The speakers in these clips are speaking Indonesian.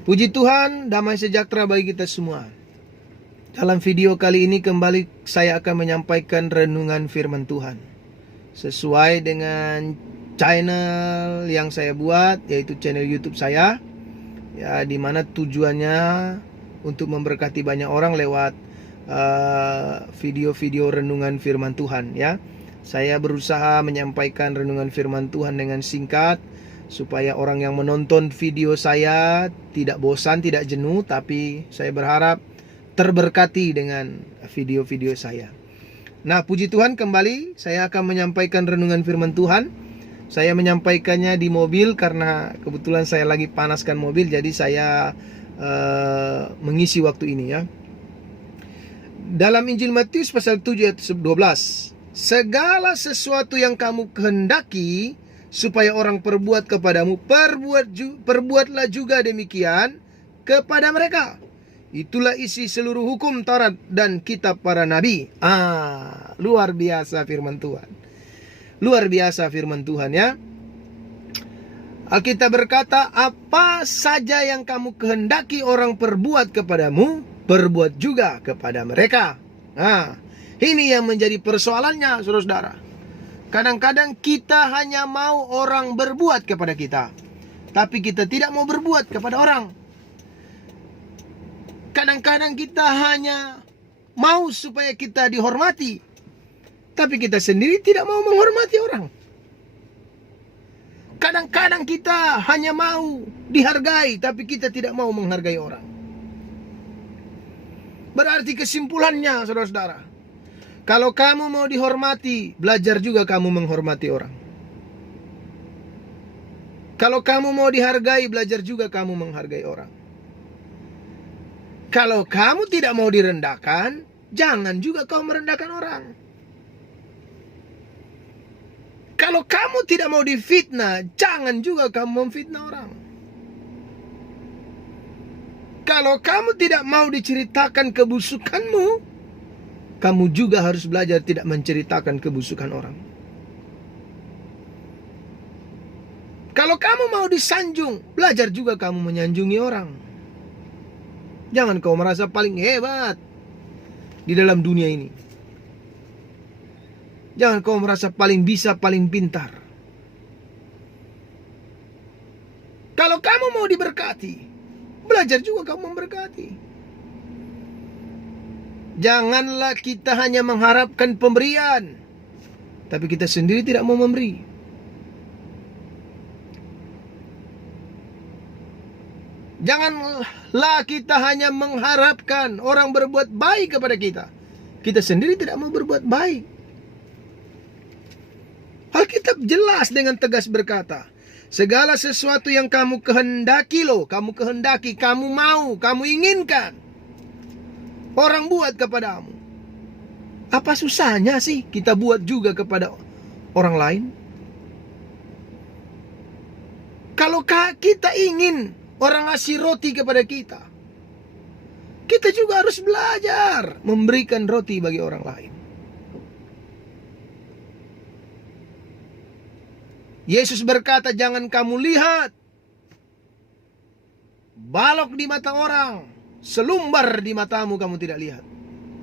Puji Tuhan, damai sejahtera bagi kita semua. Dalam video kali ini kembali saya akan menyampaikan renungan firman Tuhan sesuai dengan channel yang saya buat, yaitu channel YouTube saya, ya, dimana tujuannya untuk memberkati banyak orang lewat video-video renungan firman Tuhan, ya. Saya berusaha menyampaikan renungan firman Tuhan dengan singkat, supaya orang yang menonton video saya tidak bosan, tidak jenuh, tapi saya berharap terberkati dengan video-video saya. Nah, puji Tuhan, kembali saya akan menyampaikan renungan firman Tuhan. Saya menyampaikannya di mobil karena kebetulan saya lagi panaskan mobil, jadi saya mengisi waktu ini, ya. Dalam Injil Matius pasal 7 ayat 12, segala sesuatu yang kamu kehendaki supaya orang perbuat kepadamu, perbuatlah juga demikian kepada mereka. Itulah isi seluruh hukum Taurat dan kitab para nabi. Luar biasa firman Tuhan. Luar biasa firman Tuhan, ya. Alkitab berkata, apa saja yang kamu kehendaki orang perbuat kepadamu, perbuat juga kepada mereka. Ini yang menjadi persoalannya, saudara-saudara. Kadang-kadang kita hanya mau orang berbuat kepada kita, tapi kita tidak mau berbuat kepada orang. Kadang-kadang kita hanya mau supaya kita dihormati, tapi kita sendiri tidak mau menghormati orang. Kadang-kadang kita hanya mau dihargai, tapi kita tidak mau menghargai orang. Berarti kesimpulannya, saudara-saudara, kalau kamu mau dihormati, belajar juga kamu menghormati orang. Kalau kamu mau dihargai, belajar juga kamu menghargai orang. Kalau kamu tidak mau direndahkan, jangan juga kau merendahkan orang. Kalau kamu tidak mau difitnah, jangan juga kamu memfitnah orang. Kalau kamu tidak mau diceritakan kebusukanmu, kamu juga harus belajar tidak menceritakan kebusukan orang. Kalau kamu mau disanjung, belajar juga kamu menyanjungi orang. Jangan kau merasa paling hebat di dalam dunia ini. Jangan kau merasa paling bisa, paling pintar. Kalau kamu mau diberkati, belajar juga kamu memberkati. Janganlah kita hanya mengharapkan pemberian, tapi kita sendiri tidak mau memberi. Janganlah kita hanya mengharapkan orang berbuat baik kepada kita, kita sendiri tidak mau berbuat baik. Alkitab jelas dengan tegas berkata, segala sesuatu yang kamu kehendaki, kamu mau, kamu inginkan orang buat kepadamu, apa susahnya sih kita buat juga kepada orang lain? Kalau kita ingin orang ngasih roti kepada kita, kita juga harus belajar memberikan roti bagi orang lain. Yesus berkata, jangan kamu lihat balok di mata orang, selumbar di matamu kamu tidak lihat.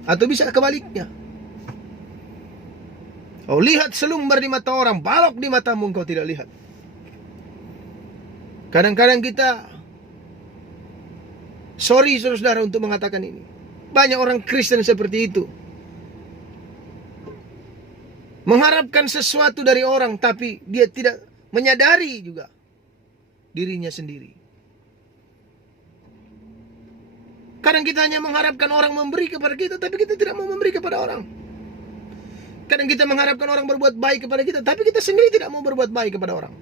Atau bisa kebaliknya, kau lihat selumbar di mata orang, balok di matamu kau tidak lihat. Kadang-kadang kita, sorry saudara untuk mengatakan ini, banyak orang Kristen seperti itu, mengharapkan sesuatu dari orang, tapi dia tidak menyadari juga dirinya sendiri. Kadang kita hanya mengharapkan orang memberi kepada kita, tapi kita tidak mau memberi kepada orang. Kadang kita mengharapkan orang berbuat baik kepada kita, tapi kita sendiri tidak mau berbuat baik kepada orang.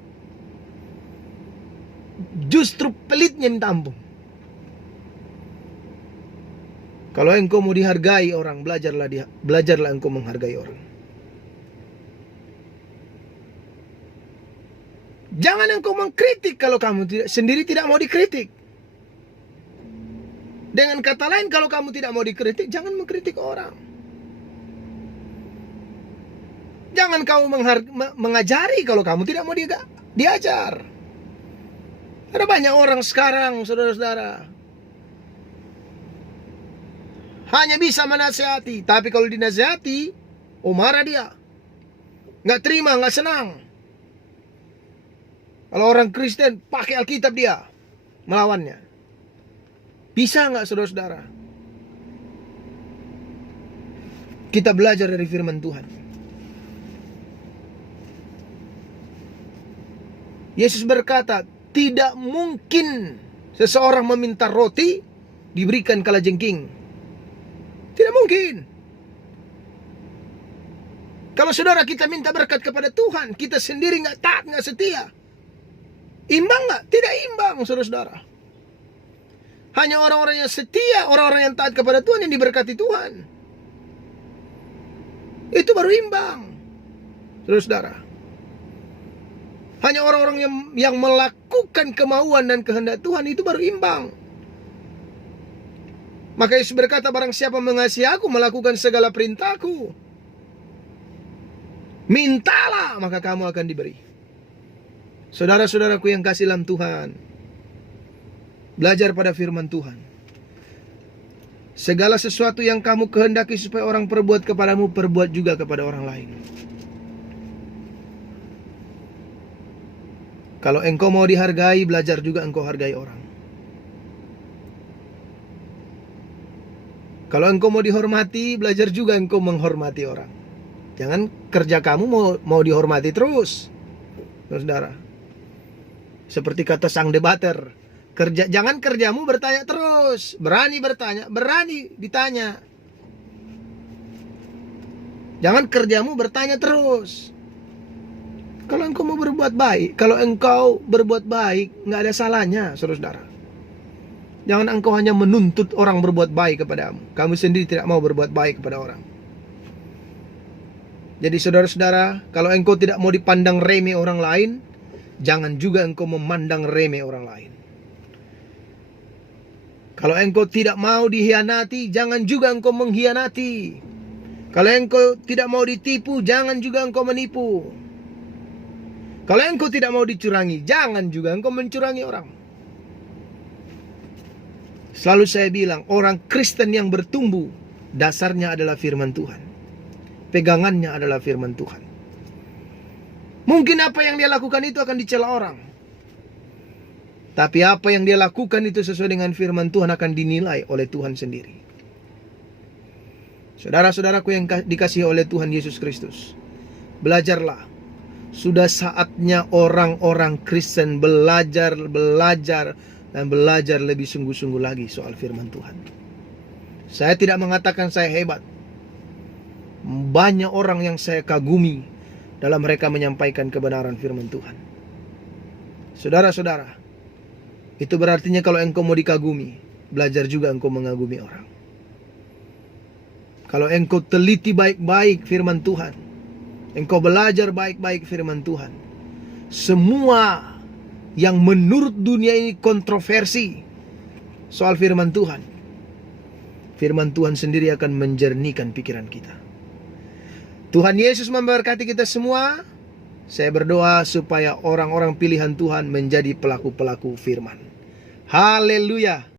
Justru pelitnya minta ampun. Kalau engkau mau dihargai orang, belajarlah engkau menghargai orang. Jangan engkau mengkritik kalau kamu sendiri tidak mau dikritik. Dengan kata lain, kalau kamu tidak mau dikritik, jangan mengkritik orang. Jangan kau mengajari kalau kamu tidak mau diajar. Ada banyak orang sekarang, saudara-saudara, hanya bisa menasihati, tapi kalau dinasihati, marah dia, nggak terima, nggak senang. Kalau orang Kristen pakai Alkitab dia melawannya. Bisa nggak, saudara-saudara? Kita belajar dari firman Tuhan. Yesus berkata, tidak mungkin seseorang meminta roti diberikan kalajengking. Tidak mungkin. Kalau saudara kita minta berkat kepada Tuhan, kita sendiri nggak taat, nggak setia, imbang nggak? Tidak imbang, saudara-saudara. Hanya orang-orang yang setia, orang-orang yang taat kepada Tuhan yang diberkati Tuhan. Itu baru imbang, saudara-saudara. Hanya orang-orang yang melakukan kemauan dan kehendak Tuhan, itu baru imbang. Maka Yesus berkata, barang siapa mengasihi aku, melakukan segala perintahku, mintalah, maka kamu akan diberi. Saudara-saudaraku yang kasih dalam Tuhan, belajar pada firman Tuhan. Segala sesuatu yang kamu kehendaki supaya orang perbuat kepadamu, perbuat juga kepada orang lain. Kalau engkau mau dihargai, belajar juga engkau hargai orang. Kalau engkau mau dihormati, belajar juga engkau menghormati orang. Jangan kerja kamu mau dihormati terus, saudara. Seperti kata sang debater, jangan kerjamu bertanya terus. Berani bertanya, berani ditanya. Jangan kerjamu bertanya terus. Kalau engkau mau berbuat baik, kalau engkau berbuat baik, nggak ada salahnya, saudara. Jangan engkau hanya menuntut orang berbuat baik kepadamu. Kamu sendiri tidak mau berbuat baik kepada orang. Jadi saudara-saudara, kalau engkau tidak mau dipandang remeh orang lain, jangan juga engkau memandang remeh orang lain. Kalau engkau tidak mau dikhianati, jangan juga engkau mengkhianati. Kalau engkau tidak mau ditipu, jangan juga engkau menipu. Kalau engkau tidak mau dicurangi, jangan juga engkau mencurangi orang. Selalu saya bilang, orang Kristen yang bertumbuh, dasarnya adalah firman Tuhan. Pegangannya adalah firman Tuhan. Mungkin apa yang dia lakukan itu akan dicela orang, tapi apa yang dia lakukan itu sesuai dengan firman Tuhan akan dinilai oleh Tuhan sendiri. Saudara-saudaraku yang dikasihi oleh Tuhan Yesus Kristus, belajarlah. Sudah saatnya orang-orang Kristen belajar lebih sungguh-sungguh lagi soal firman Tuhan. Saya tidak mengatakan saya hebat. Banyak orang yang saya kagumi dalam mereka menyampaikan kebenaran firman Tuhan. Saudara-saudara, itu berartinya kalau engkau mau dikagumi, belajar juga engkau mengagumi orang. Kalau engkau teliti baik-baik firman Tuhan, engkau belajar baik-baik firman Tuhan, semua yang menurut dunia ini kontroversi soal firman Tuhan sendiri akan menjernihkan pikiran kita. Tuhan Yesus memberkati kita semua. Saya berdoa supaya orang-orang pilihan Tuhan menjadi pelaku-pelaku firman. Haleluya.